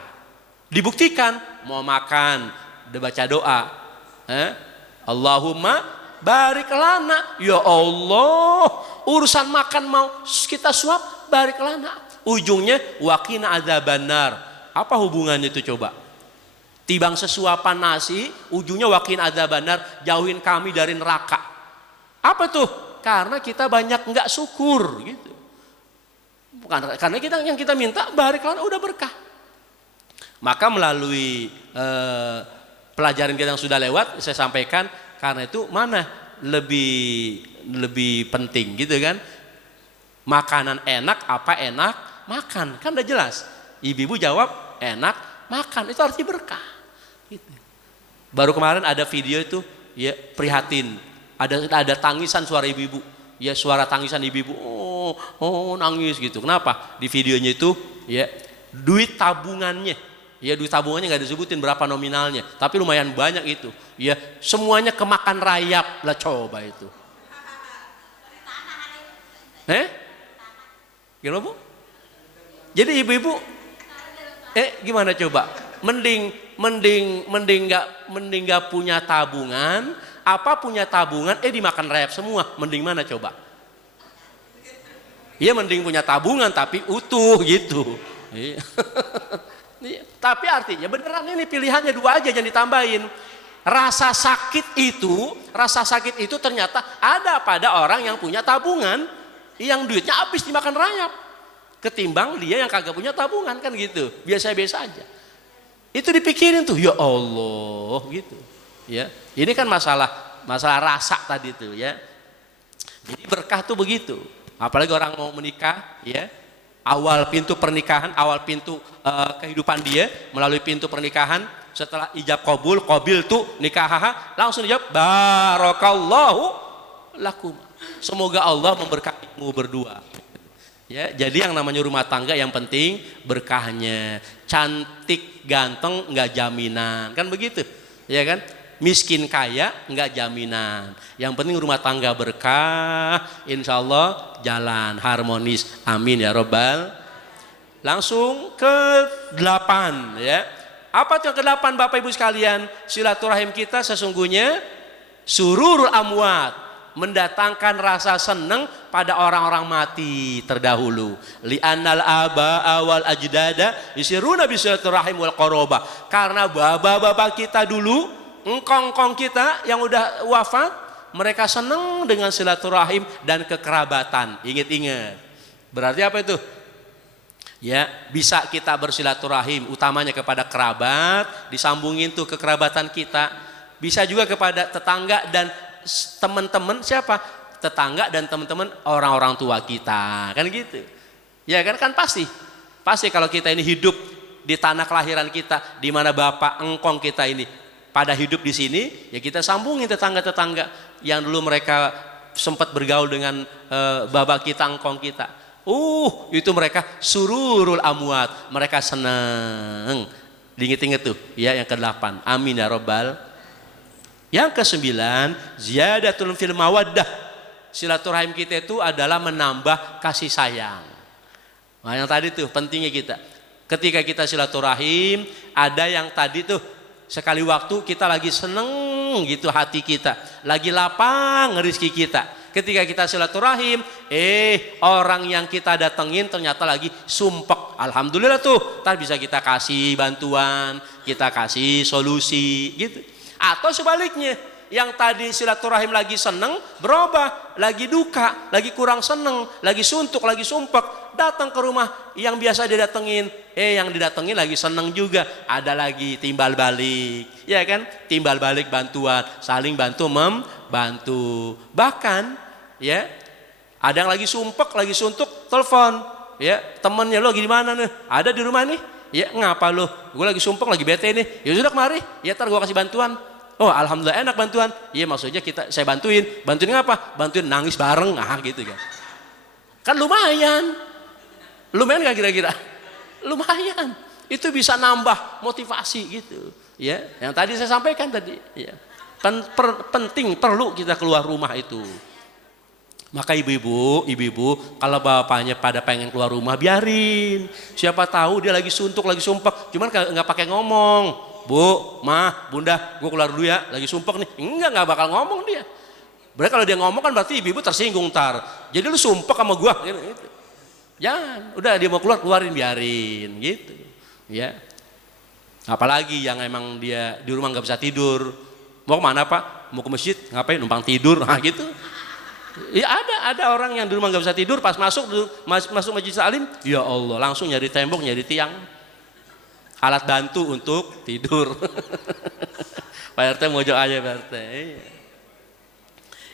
Dibuktikan mau makan, udah baca doa. Allahumma barik lana. Ya Allah, urusan makan mau kita suap, barik lana. Ujungnya waqina adzabannar. Apa hubungannya itu coba? Tibang sesuapan nasi, ujungnya waqina adzabannar, jauhin kami dari neraka. Apa tuh? Karena kita banyak enggak syukur gitu. Karena yang kita minta barik lana udah berkah. Maka melalui pelajaran kita yang sudah lewat, saya sampaikan, karena itu mana lebih penting gitu kan? Makanan enak apa enak makan, kan udah jelas. Ibu-ibu jawab enak makan, itu arti berkah. Gitu. Baru kemarin ada video itu, ya, prihatin, ada tangisan suara ibu-ibu, ya, suara tangisan ibu-ibu, oh nangis gitu. Kenapa? Di videonya itu, ya, duit tabungannya nggak disebutin berapa nominalnya, tapi lumayan banyak itu, ya, semuanya kemakan rayap lah, coba itu. Gimana Bu? Jadi ibu-ibu, gimana coba? Mending nggak punya tabungan, apa punya tabungan, dimakan rayap semua. Mending mana coba? Iya, mending punya tabungan tapi utuh gitu. Iya. Tapi artinya beneran ini pilihannya 2 aja, jangan ditambahin. Rasa sakit itu ternyata ada pada orang yang punya tabungan, yang duitnya habis dimakan rayap. ketimbang dia yang kagak punya tabungan kan gitu, biasa-biasa aja. Itu dipikirin tuh, ya Allah gitu. Ya, ini kan masalah rasa tadi tuh ya. Jadi berkah tuh begitu. Apalagi orang mau menikah, ya. Awal pintu pernikahan, awal pintu kehidupan dia melalui pintu pernikahan, setelah ijab qabul, qabil tuh nikah, langsung dijawab barakallahu lakum. Semoga Allah memberkatimu berdua. Ya, jadi yang namanya rumah tangga yang penting berkahnya. Cantik ganteng nggak jaminan, kan begitu, ya kan? Miskin kaya nggak jaminan. Yang penting rumah tangga berkah, insya Allah jalan harmonis. Amin ya robbal. Langsung ke 8 ya. Apa yang ke-8 Bapak Ibu sekalian? Silaturahim kita sesungguhnya sururul amwat, mendatangkan rasa senang pada orang-orang mati terdahulu. Li'annal aba wal ajdada yusiruna bisilaturahim wal qarabah. Karena bapak-bapak kita dulu, engkong-engkong kita yang udah wafat, mereka senang dengan silaturahim dan kekerabatan. Ingat-ingat. Berarti apa itu? Ya, bisa kita bersilaturahim utamanya kepada kerabat, disambungin tuh kekerabatan kita. Bisa juga kepada tetangga dan teman-teman siapa? Tetangga dan teman-teman orang-orang tua kita. Kan gitu. Ya kan pasti. Pasti kalau kita ini hidup di tanah kelahiran kita, di mana bapak engkong kita ini pada hidup di sini, ya kita sambungin tetangga-tetangga yang dulu mereka sempat bergaul dengan bapak kita, engkong kita. Itu mereka sururul amwat, mereka senang. Diinget-inget tuh, ya yang ke-8. Amin ya robbal. Yang ke-9, ziyadatul fil mawaddah. Silaturahim kita itu adalah menambah kasih sayang. Nah, yang tadi tuh pentingnya kita. Ketika kita silaturahim, ada yang tadi tuh sekali waktu kita lagi seneng gitu hati kita, lagi lapang rezeki kita. Ketika kita silaturahim, orang yang kita datengin ternyata lagi sumpek. Alhamdulillah tuh, ntar bisa kita kasih bantuan, kita kasih solusi gitu. Atau sebaliknya, yang tadi silaturahim lagi seneng berubah, lagi duka, lagi kurang seneng, lagi suntuk, lagi sumpek, datang ke rumah yang biasa didatengin, yang didatengin lagi seneng juga, ada lagi timbal balik, ya kan? Timbal balik bantuan, saling bantu membantu. Bahkan, ya, ada yang lagi sumpek, lagi suntuk, telepon, ya, temennya lo lagi di mana nih? Ada di rumah nih? Ya, ngapa lo? Gue lagi sumpek, lagi bete nih. Ya sudah kemari, ya ntar gue kasih bantuan. Oh alhamdulillah enak bantuan. Iya maksudnya saya bantuin ngapa? Bantuin nangis bareng, gitu kan. Kan lumayan gak kira-kira? Lumayan. Itu bisa nambah motivasi gitu. Ya, yang tadi saya sampaikan tadi. Ya. Penting perlu kita keluar rumah itu. Maka ibu-ibu kalau bapaknya pada pengen keluar rumah biarin. Siapa tahu dia lagi suntuk, lagi sumpek. Cuman nggak pakai ngomong. Bu, mah, bunda, gue keluar dulu ya, lagi sumpek nih. Enggak bakal ngomong dia. Berarti kalau dia ngomong kan berarti ibu-ibu tersinggung ntar. Jadi lu sumpek sama gue, gitu. Jangan, udah dia mau keluarin biarin, gitu. Ya. Apalagi yang emang dia di rumah nggak bisa tidur. Mau kemana pak? Mau ke masjid? Ngapain? Numpang tidur, gitu. Ya ada orang yang di rumah nggak bisa tidur, pas masuk masjid salim, ya Allah, langsung nyari tembok, nyari tiang. Alat bantu untuk tidur. Pak RT mojok aja Pak RT.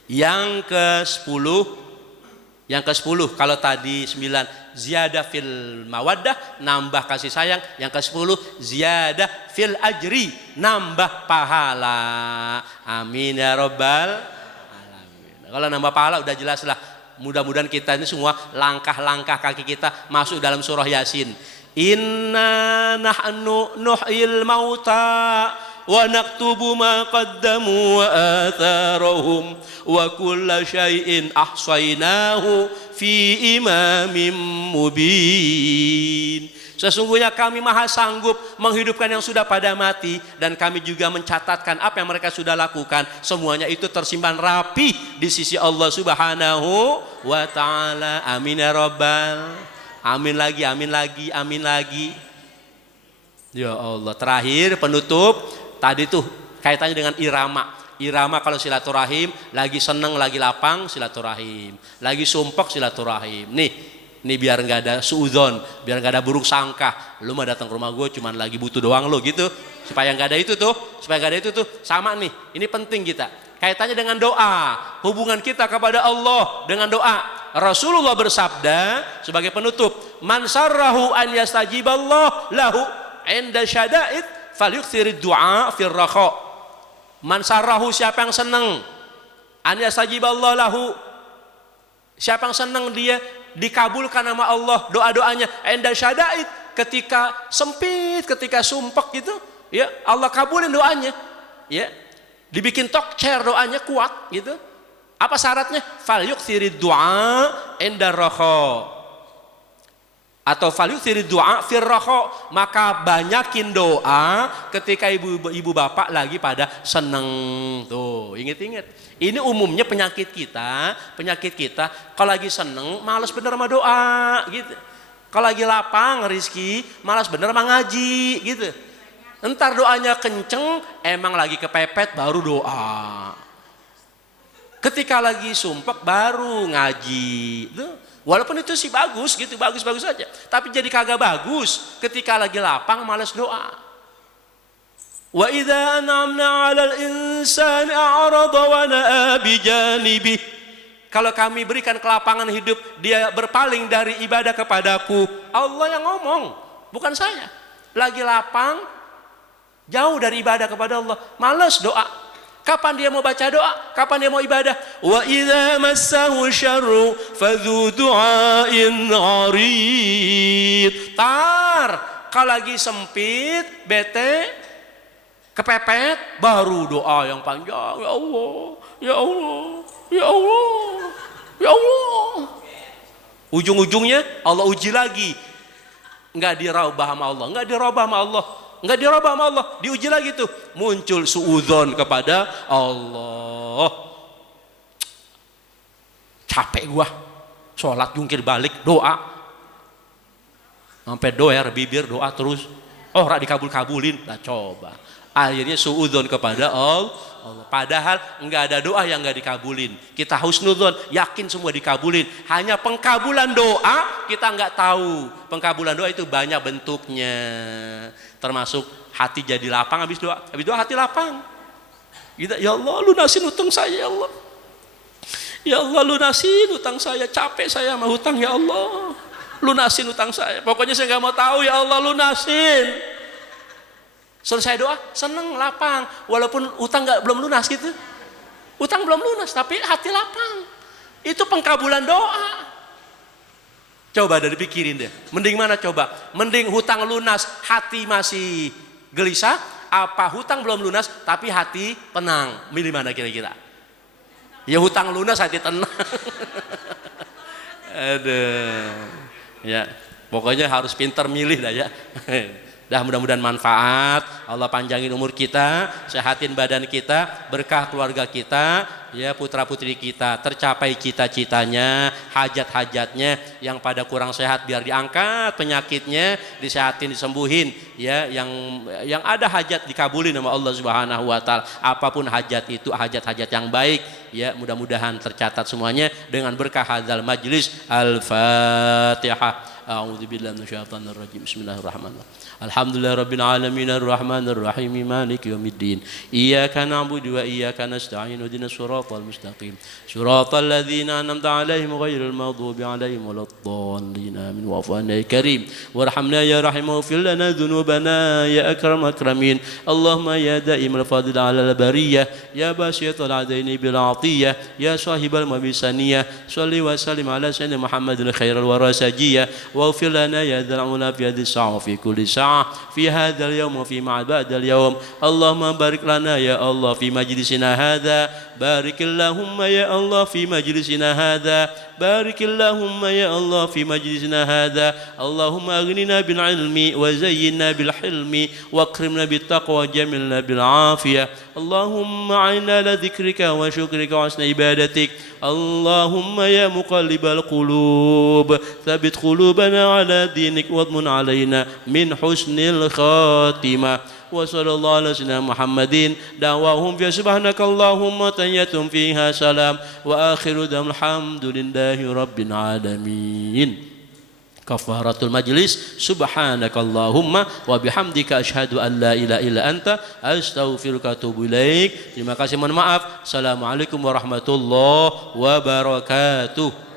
Yang ke-10 kalau tadi 9 ziyadah fil mawaddah, nambah kasih sayang. Yang ke-10 ziyadah fil ajri, nambah pahala. Amin ya robbal alamin. Kalau nambah pahala udah jelas lah. Mudah-mudahan kita ini semua langkah-langkah kaki kita masuk dalam surah Yasin. Inna nahnu nuhyil mauta wa naktubu ma qaddamu wa atharahum wa kulla syai'in ahsaynahu fi imamin mubin. Sesungguhnya kami maha sanggup menghidupkan yang sudah pada mati, dan kami juga mencatatkan apa yang mereka sudah lakukan. Semuanya itu tersimpan rapi di sisi Allah Subhanahu wa ta'ala. Amin ya rabbal. Amin lagi. Ya Allah, terakhir penutup tadi tuh kaitannya dengan irama. Irama kalau silaturahim, lagi seneng, lagi lapang silaturahim, lagi sumpek silaturahim. Nih, Ini biar nggak ada suudzon, biar nggak ada buruk sangka. Lu mah datang ke rumah gue cuman lagi butuh doang lo gitu. Supaya nggak ada itu tuh, sama nih. Ini penting kita. Kaitannya dengan doa, hubungan kita kepada Allah dengan doa. Rasulullah bersabda sebagai penutup, "Man sarrahu an yastajiballah lahu 'inda syada'id falyuktsirid du'a fir rakha." Man sarrahu, siapa yang senang, an yastajiballah lahu, siapa yang senang dia dikabulkan sama Allah doa-doanya, 'inda syada'id, ketika sempit, ketika sumpek gitu, ya Allah kabulin doanya, ya dibikin tokcer doanya kuat gitu. Apa syaratnya? Falyuktsirid du'a inda rakha, atau falyuktsirid du'a fir rakha, maka banyakin doa ketika ibu bapak lagi pada seneng. Tuh, inget-inget. Ini umumnya penyakit kita kalau lagi seneng malas bener sama doa gitu. Kalau lagi lapang rezeki malas bener sama ngaji gitu. Entar doanya kenceng, emang lagi kepepet baru doa. Ketika lagi sumpek baru ngaji. Walaupun itu sih bagus gitu, bagus-bagus aja. Tapi jadi kagak bagus ketika lagi lapang malas doa. Wa idza an'amna 'alal insani a'rada wa na'a bijanibi. Kalau kami berikan kelapangan hidup, dia berpaling dari ibadah kepadaku. Allah yang ngomong, bukan saya. Lagi lapang, jauh dari ibadah kepada Allah, malas doa. Kapan dia mau baca doa? Kapan dia mau ibadah? Wa idza massahu syarru fadzu du'ain 'arid. Kalau lagi sempit, bete, kepepet, baru doa yang panjang. Ya Allah, ya Allah, ya Allah, ya Allah. Ujung-ujungnya Allah uji lagi. Enggak dirubah sama Allah, enggak dirubah sama Allah, diuji lagi tuh. Muncul suudzon kepada Allah. Capek gua, sholat jungkir balik, doa. Sampai doer bibir doa terus. Ora dikabul-kabulin. Nah coba. Akhirnya suudzon kepada Allah. Padahal enggak ada doa yang enggak dikabulin. Kita husnudzon, yakin semua dikabulin. Hanya pengkabulan doa kita enggak tahu. Pengkabulan doa itu banyak bentuknya. Termasuk hati jadi lapang habis doa. Habis doa hati lapang. Kita, ya Allah lunasin utang saya ya Allah. Ya Allah lunasin utang saya, capek saya sama hutang ya Allah. Lunasin utang saya. Pokoknya saya enggak mau tahu ya Allah lunasin. Selesai doa, seneng, lapang. Walaupun utang belum lunas gitu. Utang belum lunas, tapi hati lapang. Itu pengkabulan doa. Coba dari pikirin deh. Mending mana coba? Mending hutang lunas, hati masih gelisah. Apa hutang belum lunas, tapi hati tenang. Milih mana kira-kira? Ya hutang lunas, hati tenang. Aduh. Ya, pokoknya harus pintar milih dah ya. Dah mudah-mudahan manfaat, Allah panjangin umur kita, sehatin badan kita, berkah keluarga kita, ya putra putri kita, tercapai cita-citanya, hajat-hajatnya, yang pada kurang sehat biar diangkat penyakitnya, disehatin, disembuhin, ya yang ada hajat dikabulin sama Allah Subhanahu wa taala. Apapun hajat itu hajat-hajat yang baik, ya mudah-mudahan tercatat semuanya dengan berkah hadzal majlis. Al-Fatihah. A'udzubillahi minasyaitonir rajim. Bismillahirrahmanirrahim. Alhamdulillahirabbil alamin arrahmanir rahim maliki yaumiddin. Iyyaka na'budu wa iyyaka nasta'in. Ihdinas siratal mustaqim. Siratal ladzina an'amta 'alaihim ghairil maghdubi 'alaihim waladdallin. Amin. Wa'fu 'anna ya karim warhamna ya rahim waghfir lana dhunubana ya akram akramin. Allahumma ya da'imal fadil 'alal bariyah ya basyital 'adaini bil 'atiyah ya sahibal mabisaniyah. Shalli wa sallim 'ala sayyidina Muhammadil khairal warasajiyah. واغفر لنا يا ذا العلا في هذه الساعة وفي كل ساعة في هذا اليوم وفي بعد اليوم. اللهم بارك لنا يا الله في مجلسنا هذا. بارك اللهم يا الله في مجلسنا هذا. بارك اللهم يا الله في مجلسنا هذا. اللهم أغننا بالعلم وزينا بالحلم واكرمنا بالتقوى وجملنا بالعافية. اللهم أعنا على ذكرك وشكرك وحسن عبادتك. اللهم يا مقلب القلوب ثبت قلوبنا على دينك واضمن علينا من حسن الخاتمة. وصلى الله على سيدنا محمد. دعواهم فيها سبحانك اللهم تحيتهم فيها سلام وآخر دعواهم الحمد لله رب العالمين. Kafaratul majlis, subhanakallahumma wa bihamdika asyhadu an la ilaha illa anta astaghfiruka wa atubu ilaik. Terima kasih, mohon maaf. Assalamualaikum warahmatullahi wabarakatuh.